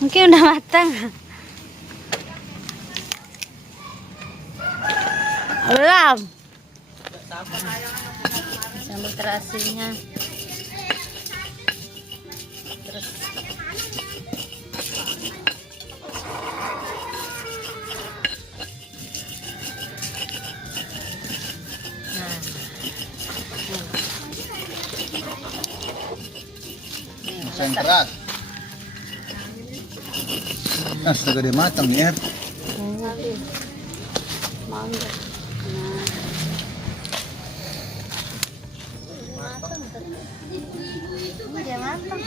Mungkin udah matang. Belum. Sambal terasinya. Terus Yang keras. Astaga dia matang ya. mangga. Nah. Dia matang.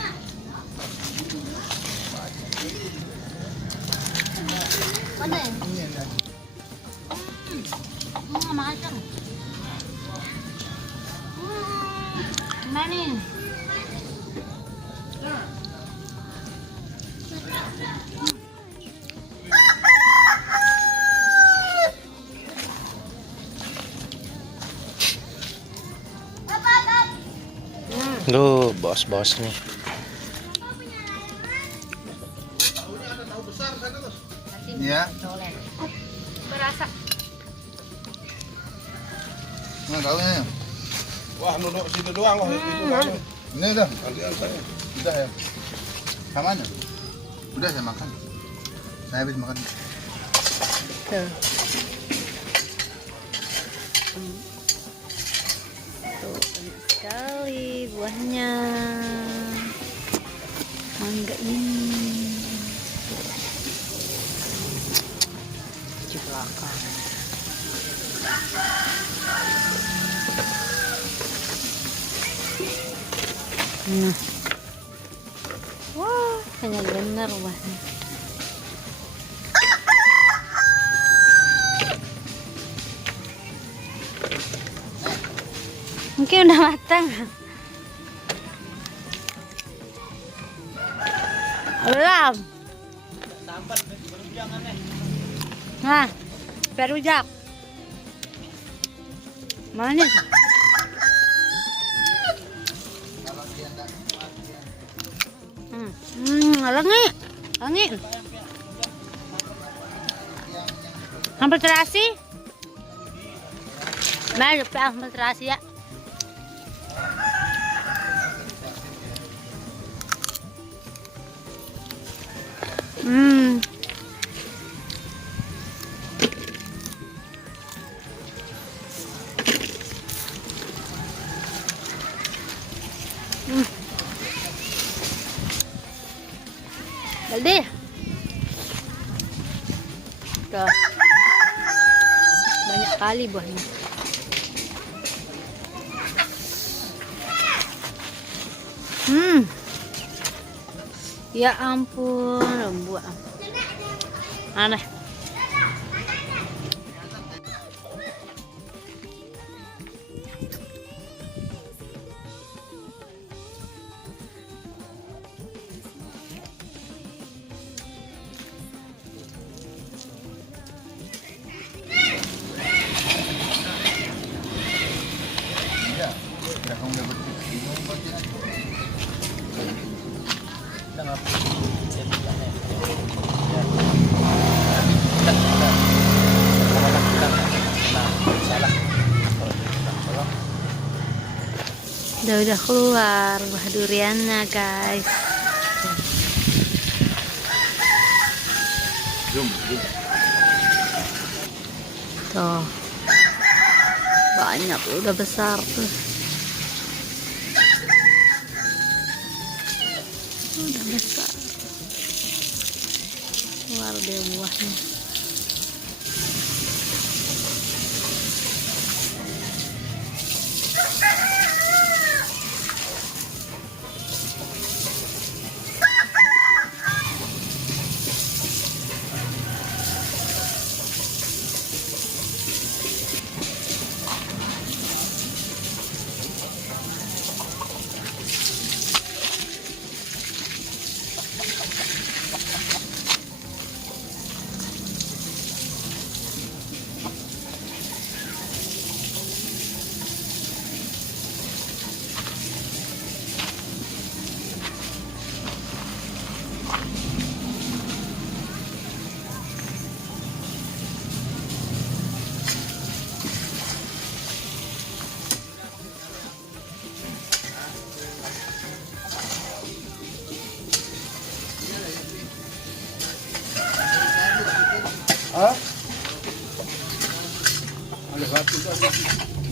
Mana ya? Matang. Mana nih? Duh, bos-bos nih. Iya. Berasa. Nah, tahunya. Wah, nunduk situ doang kok. Itu kan. Ini udah. Gantian saya. Udah ya. Kamana? Udah saya makan. Saya habis makan. Tuh. Tuh, banyak sekali buahnya. Mangga ini. Di belakang. Nah. Wah, banyak bener buahnya. Mungkin udah matang. Belum. Nah, perujak. Mana? Lengi. Lengi. Hampir terasi. Mari, hampir terasi ya. Jadi, tuh banyak kali buahnya. Ya ampun, buah aneh. Udah kamu dapat bingung pasti kan. Udah keluar buah duriannya, guys. Zoom. Tuh. Banyak, udah besar tuh. Udah besar. Keluar deh buahnya. Ada batu tadi.